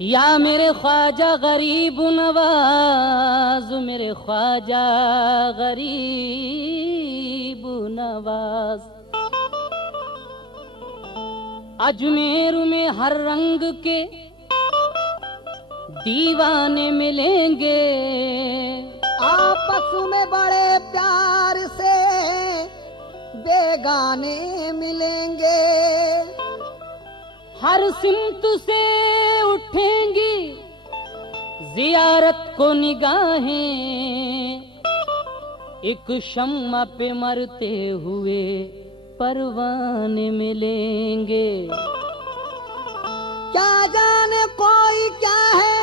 या मेरे ख्वाजा गरीब नवाज, मेरे ख्वाजा गरीब नवाज। अजमेर में हर रंग के दीवाने मिलेंगे, आपस में बड़े प्यार से बेगाने मिलेंगे। हर सिमत से उठेंगी जियारत को निगाहें, एक शम्मा पे मरते हुए परवाने मिलेंगे। क्या जाने कोई क्या है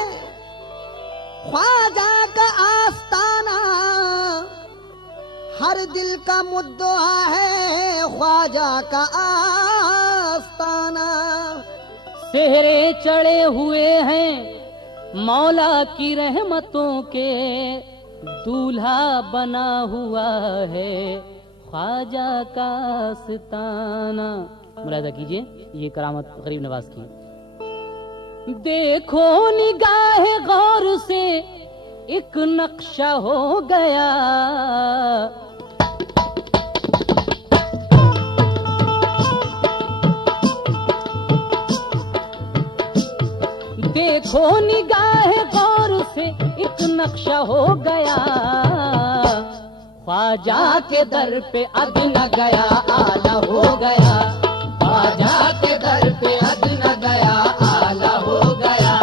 ख्वाजा का आस्ताना, हर दिल का मुद्दा है ख्वाजा का आस्ताना। सेहरे चढ़े हुए हैं मौला की रहमतों के, दूल्हा बना हुआ है ख्वाजा का आस्ताना। मुलाहिजा कीजिए ये करामत गरीब नवाज की। देखो निगाह गौर से एक नक्शा हो गया, देखो निगाह गौर से एक नक्शा हो गया। ख्वाजा के दर पे अद न गया आला हो गया, ख्वाजा के दर पे अद न गया आला हो गया,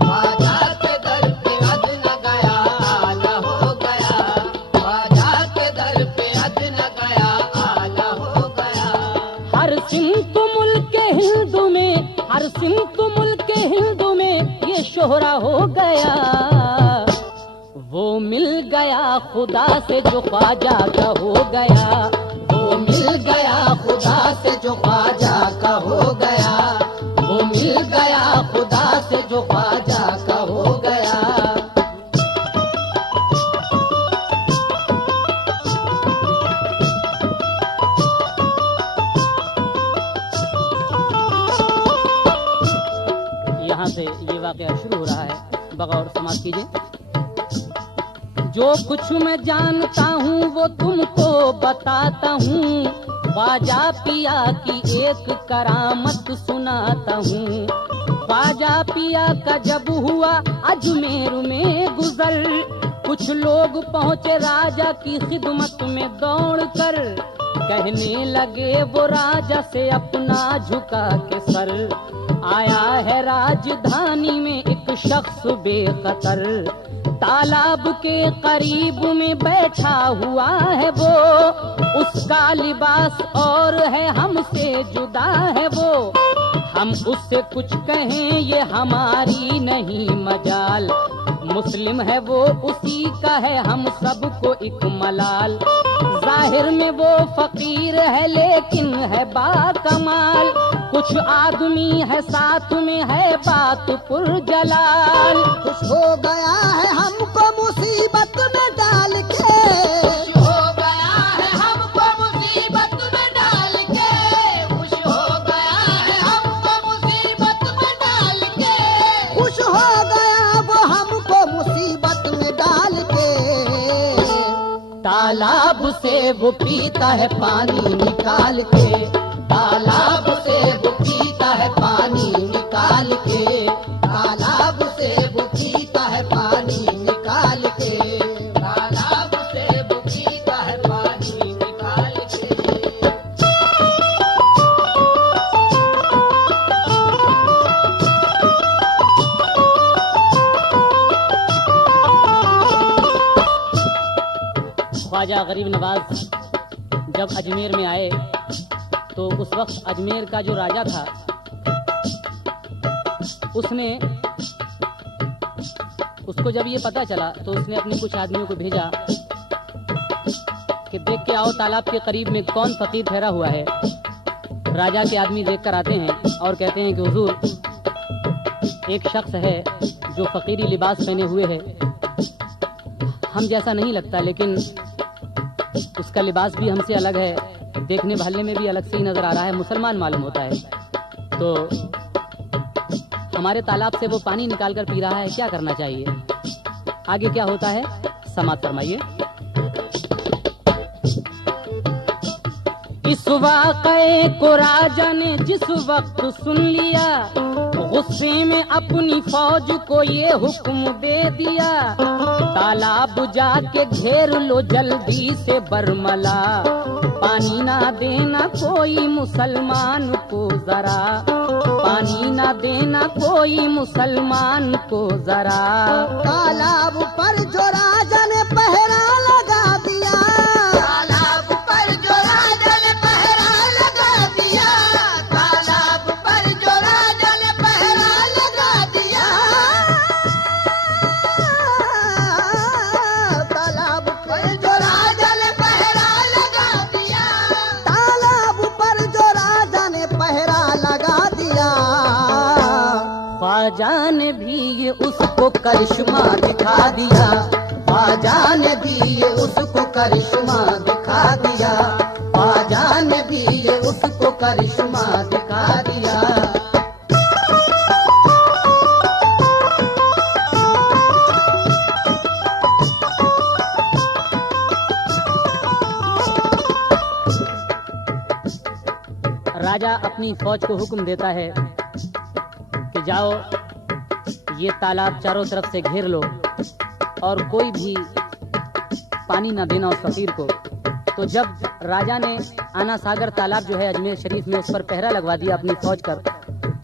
ख्वाजा के दर पे अद न गया आला हो गया, ख्वाजा के दर पे अद न गया आला हो गया। हर सिमत मुल्क हिंद में, हर सिमत मुल्क हिंद में ये शोहरा हो गया। वो मिल गया खुदा से जो ख्वाजा का हो गया, वो मिल गया खुदा से जो ख्वाजा का हो गया, वो मिल गया खुदा से जो ख्वाजा का हो गया। यहाँ से ये वाकया शुरू हो रहा है, बगौर समाज कीजिए। जो कुछ मैं जानता हूँ वो तुमको बताता हूँ, ख्वाजा पिया की एक करामत सुनाता हूँ। ख्वाजा पिया का जब हुआ अजमेर में गुजर, कुछ लोग पहुँचे राजा की खिदमत में दौड़ कर, कहने लगे वो राजा से अपना झुका के सर। आया है राजधानी में एक शख्स बेखतर, तालाब के करीब में बैठा हुआ है वो, उसका लिबास और है हमसे जुदा है वो। हम उससे कुछ कहें ये हमारी नहीं मजाल, मुस्लिम है वो उसी का है हम सबको एक मलाल। जाहिर में वो फकीर है लेकिन है बाकमाल, कुछ आदमी है साथ में है बात पुरजलाल। खुश हो गया है हमको मुसीबत में डाल के, खुश हो गया है हमको मुसीबत में डाल के, खुश हो गया है हमको मुसीबत में डाल के, खुश हो गया वो हमको मुसीबत में डाल के। तालाब से वो पीता है पानी निकाल के, तालाब से वो पीता है पानी निकाल के, तालाब से वो पीता है पानी निकाल के, तालाब से वो पीता है पानी निकाल के। ख्वाजा गरीब नवाज जब अजमेर में आए तो उस वक्त अजमेर का जो राजा था उसने उसको जब ये पता चला तो उसने अपने कुछ आदमियों को भेजा कि देख के आओ तालाब के करीब में कौन फकीर ठहरा हुआ है। राजा के आदमी देखकर आते हैं और कहते हैं कि हुजूर एक शख्स है जो फकीरी लिबास पहने हुए है, हम जैसा नहीं लगता लेकिन उसका लिबास भी हमसे अलग है, देखने भालने में भी अलग से ही नजर आ रहा है, मुसलमान मालूम होता है। तो हमारे तालाब से वो पानी निकाल कर पी रहा है, क्या करना चाहिए? आगे क्या होता है समाप्त फरमाइए। इस वाक़े को राजा ने जिस वक्त सुन लिया, गुस्से में अपनी फौज को ये हुक्म दे दिया, तालाब जाके घेर लो जल्दी से बरमला, पानी ना देना कोई मुसलमान को जरा, पानी ना देना कोई मुसलमान को जरा। तालाब पर जो राजा ने पहरा लगा दिया, तालाब पर जो राजा ने पहरा लगा दिया, तालाब पर जो राजा ने पहरा लगा दिया, तालाब पर जो राजा ने पहरा लगा दिया, तालाब पर जो राजा ने पहरा लगा दिया, ख्वाजा ने भी ये उसको करिश्मा दिखा दिया, ख्वाजा ने भी ये उसको करिश्मा दिखा दिया, ख्वाजा ने भी ये उसको करिश्मा दिखा दिया। राजा अपनी फौज को हुक्म देता है कि जाओ ये तालाब चारों तरफ से घेर लो और कोई भी पानी ना देना उस फकीर को। तो जब राजा ने आना सागर तालाब जो है अजमेर शरीफ में उस पर पहरा लगवा दिया अपनी फौज कर,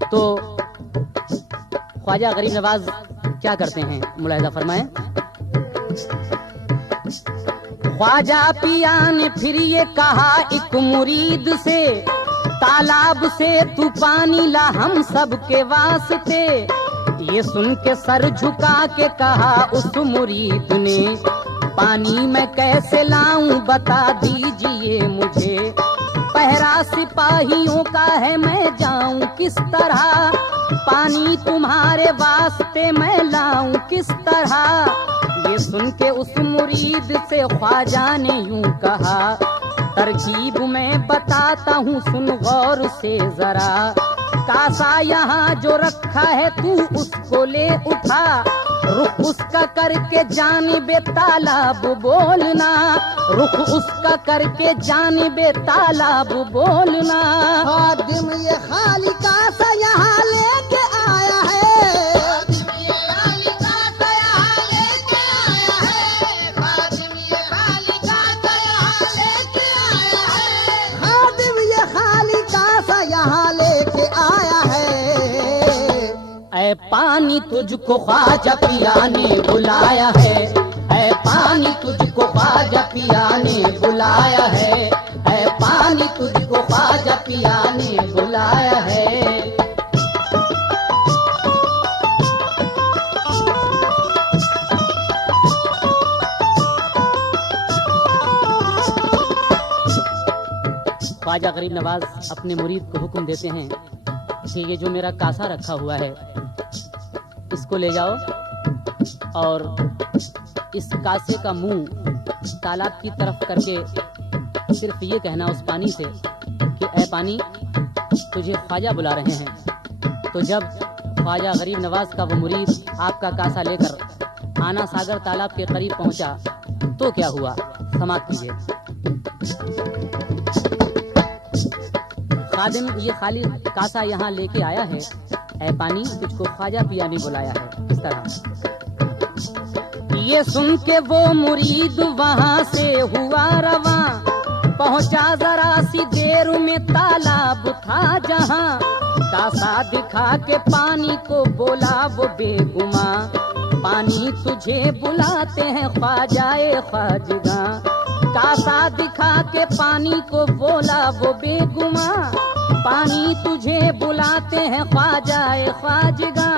तो ख्वाजा गरीब नवाज क्या करते हैं मुलाहिजा फरमाएं। ख्वाजा पिया ने फिर ये कहा एक मुरीद से, तालाब से तू पानी ला हम सब के वास्ते। ये सुन के सर झुका के कहा उस मुरीद ने, पानी मैं कैसे लाऊं बता दीजिए मुझे, पहरा सिपाहियों का है मैं जाऊं किस तरह, पानी तुम्हारे वास्ते मैं लाऊं किस तरह। ये सुन के उस मुरीद से ख्वाजा ने यूं कहा, तरकीब मैं बताता हूँ सुन गौर से जरा, कासा यहाँ जो रखा है तू उसको ले उठा, रुख उसका करके जानिबे तालाब बोलना, रुख उसका करके जानिबे तालाब बोलना। खादिम ये खाली कासा यहाँ लेके आया है, खादिम ये खाली कासा यहाँ लेके आया है, खादिम ये खाली कासा यहाँ लेके आया है, खादिम ये खाली कासा यहाँ लेके आया है। ऐ पानी तुझको ख्वाजा पिया ने बुलाया है, ऐ पानी तुझको ख्वाजा पिया ने बुलाया है, ऐ पानी तुझको ख्वाजा पिया ने बुलाया है। ख्वाजा गरीब नवाज अपने मुरीद को हुक्म देते हैं कि ये जो मेरा कासा रखा हुआ है इसको ले जाओ और इस कासे का मुंह तालाब की तरफ करके सिर्फ ये कहना उस पानी से कि ऐ पानी तुझे ख्वाजा बुला रहे हैं। तो जब ख्वाजा गरीब नवाज का वो मुरीद आपका कासा लेकर आना सागर तालाब के करीब पहुंचा तो क्या हुआ समाप्त कीजिए। खादिम ये खाली कासा यहाँ लेके आया है, ऐ पानी तुझको ख्वाजा पिया ने बुलाया है, इस तरह। ये सुन के वो मुरीद वहाँ से हुआ रवा, पहुँचा जरा सी देर में तालाब था जहाँ, कासा दिखा के पानी को बोला वो बेगुमा, पानी तुझे बुलाते हैं ख्वाजाए ख्वाजगा। कासा दिखा के पानी को बोला वो बेगुमा, पानी तुझे बुलाते हैं ख्वाजाए ख्वाजगा।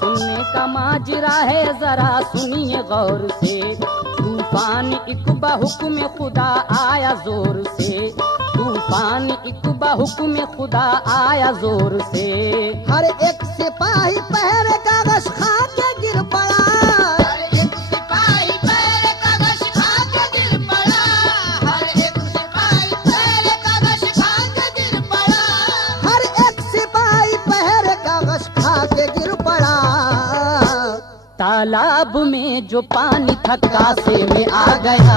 सुनने का माजरा है जरा सुनिए गौर से, तूफान इकबा हुक्म खुदा आया जोर से, तूफान इकबा हुक्म खुदा आया जोर से। हर एक सिपाही पहरे कागज खा के गिर पड़ा, हर एक सिपाही पहरे कागज खा के गिर पड़ा, हर एक सिपाही पहरे कागज खा के गिर पड़ा, हर एक सिपाही पहरे कागज खा के गिर तालाब में जो पानी था कासे में आ गया,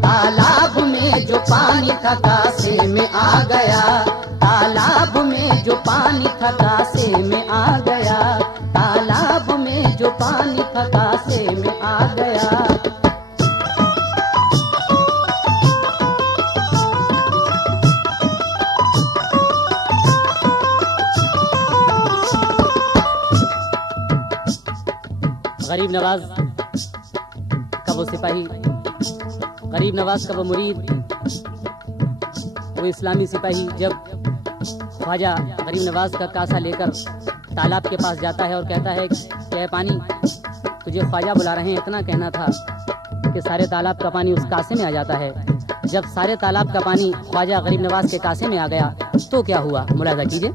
तालाब में जो पानी था कासे में आ गया, तालाब में जो पानी था कासे में आ गया, तालाब में जो पानी था कासे में आ गया। गरीब नवाज का वो सिपाही, गरीब नवाज का वो मुरीद, वो इस्लामी सिपाही जब ख्वाजा गरीब नवाज का कासा लेकर तालाब के पास जाता है और कहता है कि पानी तुझे ख्वाजा बुला रहे हैं, इतना कहना था कि सारे तालाब का पानी उस कासे में आ जाता है। जब सारे तालाब का पानी ख्वाजा गरीब नवाज के कासे में आ गया तो क्या हुआ, मुलाजा कीजिए।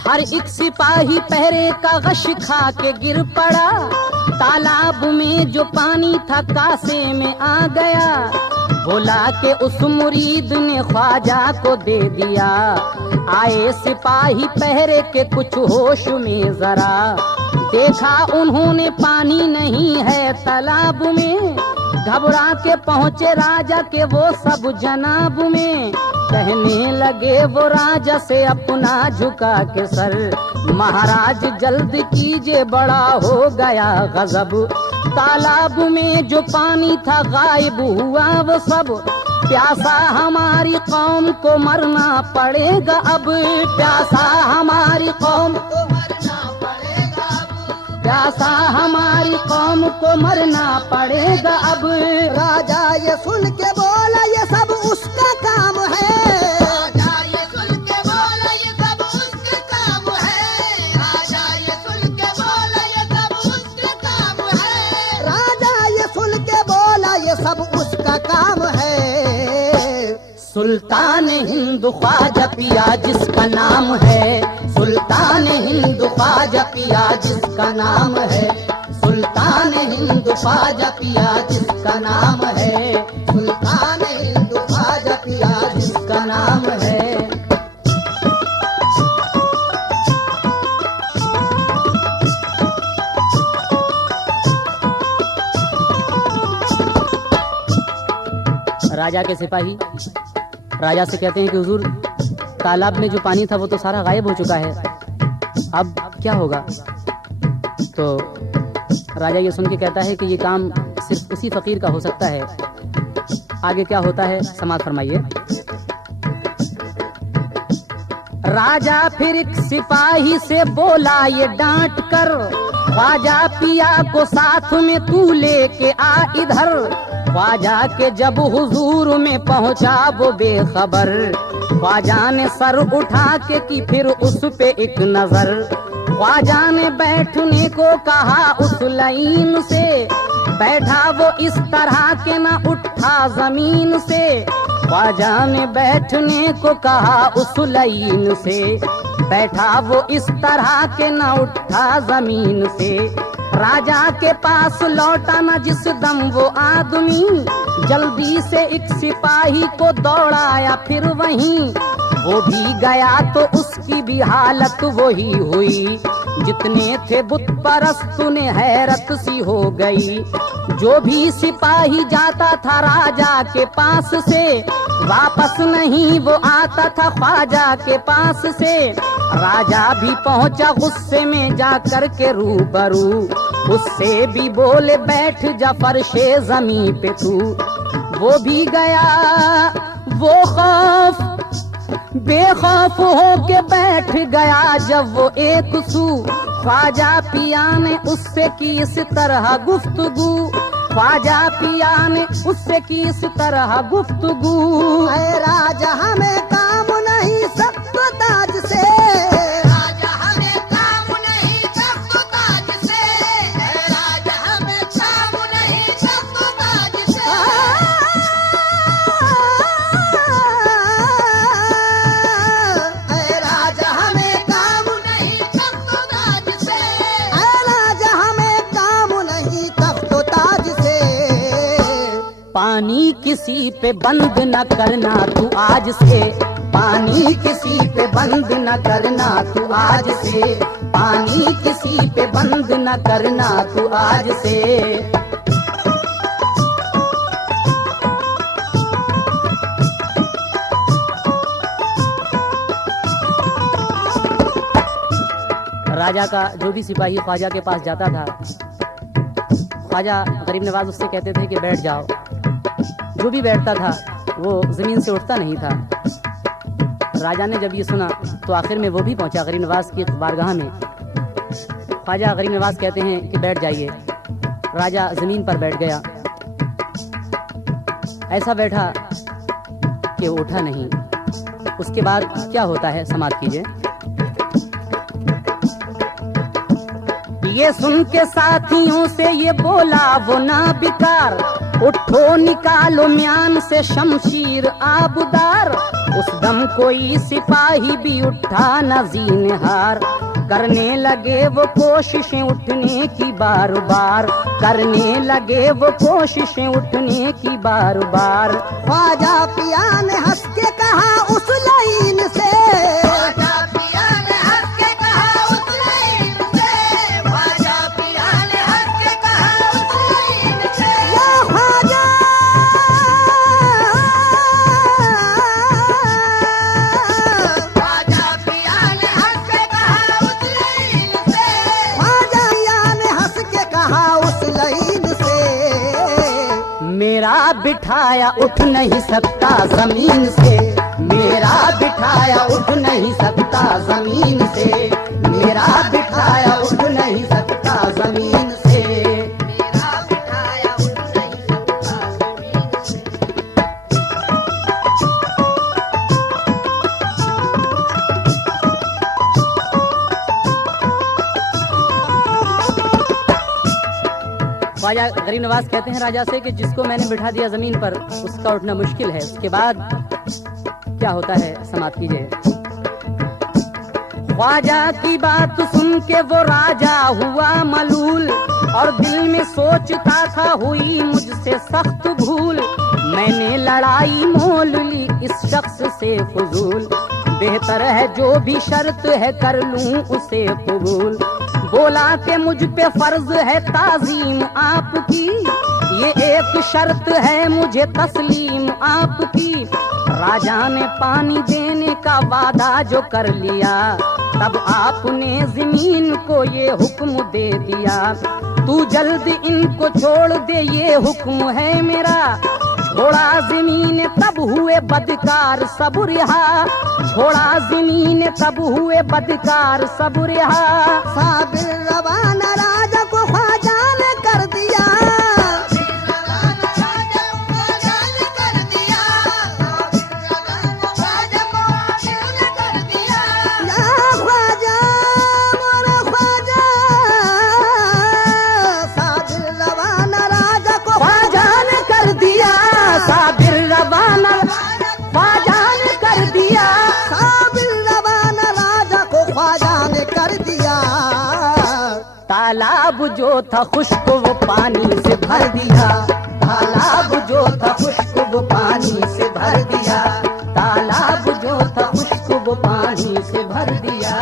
हर एक सिपाही पहरे का गश खा के गिर पड़ा, तालाब में जो पानी था कासे में आ गया। बोला के उस मुरीद ने ख्वाजा को दे दिया, आए सिपाही पहरे के कुछ होश में जरा, देखा उन्होंने पानी नहीं है तालाब में। घबरा के पहुँचे राजा के वो सब जनाब में, कहने लगे वो राजा से अपना झुका के सर, महाराज जल्द कीजिए बड़ा हो गया गजब। तालाब में जो पानी था गायब हुआ वो सब, प्यासा हमारी कौम को मरना पड़ेगा अब, प्यासा हमारी कौम को मरना पड़ेगा अब, प्यासा हमारी कौम को मरना पड़ेगा अब। राजा ये सुन के बोला ये सब उसका काम है, राजा ये सुन के बोला ये सब उसका काम है, राजा ये सुन के बोला ये सब उसका काम है, राजा ये सुन के बोला ये सब उसका काम है। सुल्तान हिंद ख्वाजा पिया जिसका नाम है, सुल्तान हिंद ख्वाजा पिया जिसका नाम है, सुल्तान हिंद ख्वाजा पिया जिसका नाम है, सुल्तान हिंद ख्वाजा पिया जिसका नाम है। राजा के सिपाही राजा से कहते हैं कि हुजूर तालाब में जो पानी था वो तो सारा गायब हो चुका है, अब क्या होगा। तो राजा ये सुन के कहता है कि ये काम सिर्फ उसी फकीर का हो सकता है। आगे क्या होता है समाज फरमाइए। राजा फिर एक सिपाही से बोला ये डांट कर, ख्वाजा पिया को साथ में तू लेके आ इधर। ख्वाजा के जब हुजूर में पहुंचा वो बेखबर, ख्वाजा ने सर उठा के की फिर उस पे एक नजर। ख्वाजा ने बैठने को कहा उस लाइन से, बैठा वो इस तरह के ना उठा जमीन से। ख्वाजा ने बैठने को कहा उस लाइन से, बैठा वो इस तरह के ना उठा जमीन से। राजा के पास लौटा ना जिस दम वो आदमी, जल्दी से एक सिपाही को दौड़ाया फिर वहीं। वो भी गया तो उसकी भी हालत वही हुई, जितने थे बुत परस्त उन्हें हैरत सी हो गई। जो भी सिपाही जाता था राजा के पास से, वापस नहीं वो आता था ख्वाजा के पास से। राजा भी पहुंचा गुस्से में जा कर के रूबरू, उससे भी बोले बैठ जा फर्शे जमीन पे तू। वो भी गया वो खौफ बेखौफ हो के बैठ गया जब वो एक सू। ख्वाजा पिया ने उससे की इस तरह गुफ्तगू, ख्वाजा पिया ने उससे की इस तरह गुफ्तगू। ऐ राजा हमें काम नहीं सख्त ताज से, राजा हमें काम नहीं सख्त ताज से, राजा हमें काम नहीं सख्त ताज से। ऐ राजा हमें काम नहीं सख्त ताज से, ऐ राजा हमें काम नहीं सख्त ताज से। पानी किसी पे बंद न करना तू आज से, पानी किसी पे बंद न करना तू आज से, पानी किसी पे बंद न करना तू आज से। राजा का जो भी सिपाही ख्वाजा के पास जाता था, ख्वाजा गरीब नवाज उससे कहते थे कि बैठ जाओ। जो भी बैठता था वो जमीन से उठता नहीं था। राजा ने जब ये सुना तो आखिर में वो भी पहुंचा गरीब नवाज की बारगाह में। ख्वाजा गरीब नवाज कहते हैं कि बैठ जाइए। राजा जमीन पर बैठ गया, ऐसा बैठा कि वो उठा नहीं। उसके बाद क्या होता है समाप्त कीजिए। ये सुन के साथियों से ये बोला वो ना बिकार, उठो निकालो म्यान से शमशीर आबदार। उस दम कोई सिपाही भी उठा न ज़ीनहार, करने लगे वो कोशिशें उठने की बार बार, करने लगे वो कोशिशें उठने की बार बार। ख्वाजा पिया ने हंस के कहा उस लाइन से, ख्वाजा पिया ने हंस के कहा उस लाइन से, ख्वाजा पिया ने हंस के कहा उस लाइन से। या ख्वाजा ख्वाजा पिया ने हंस के कहा उस लाइन से, ख्वाजा पिया ने हंस के कहा उस लाइन से। मेरा बिठाया उठ नहीं सकता जमीन से, मेरा बिठाया उठ नहीं सकता जमीन से, मेरा बिठाया उठ नहीं सकता जमीन से, मेरा बिठाया उठ नहीं सकता जमीन से। ख्वाजा गरीब नवाज कहते हैं राजा से कि जिसको मैंने बिठा दिया जमीन पर उसका उठना मुश्किल है। उसके बाद क्या होता है समाप्त कीजिए। ख्वाजा की बात सुन के वो राजा हुआ मलूल, और दिल में सोचता था हुई मुझसे सख्त भूल। मैंने लड़ाई मोल ली इस शख्स से फजूल, बेहतर है जो भी शर्त है कर लूं उसे कबूल। बोला कि मुझ पे फर्ज है ताजीम आपकी, ये एक शर्त है मुझे तस्लीम आपकी। राजा ने पानी देने का वादा जो कर लिया, तब आपने जमीन को ये हुक्म दे दिया। तू जल्द इनको छोड़ दे ये हुक्म है मेरा। छोड़ा जमीन तब हुए बदकार सब रिहा, छोड़ा जमीन तब हुए बदकार सब रिहा। साबिर रवाना राजा को ख्वाजा ने कर दिया, तालाब जो था खुश्क वो पानी से भर दिया, तालाब जो था खुश्क वो पानी से भर दिया, तालाब जो था खुश्क वो पानी से भर दिया,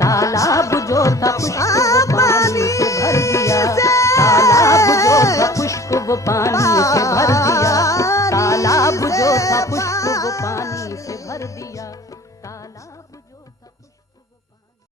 तालाब जो था खुश्क वो पानी से भर दिया, तालाब जो था खुश्क वो पानी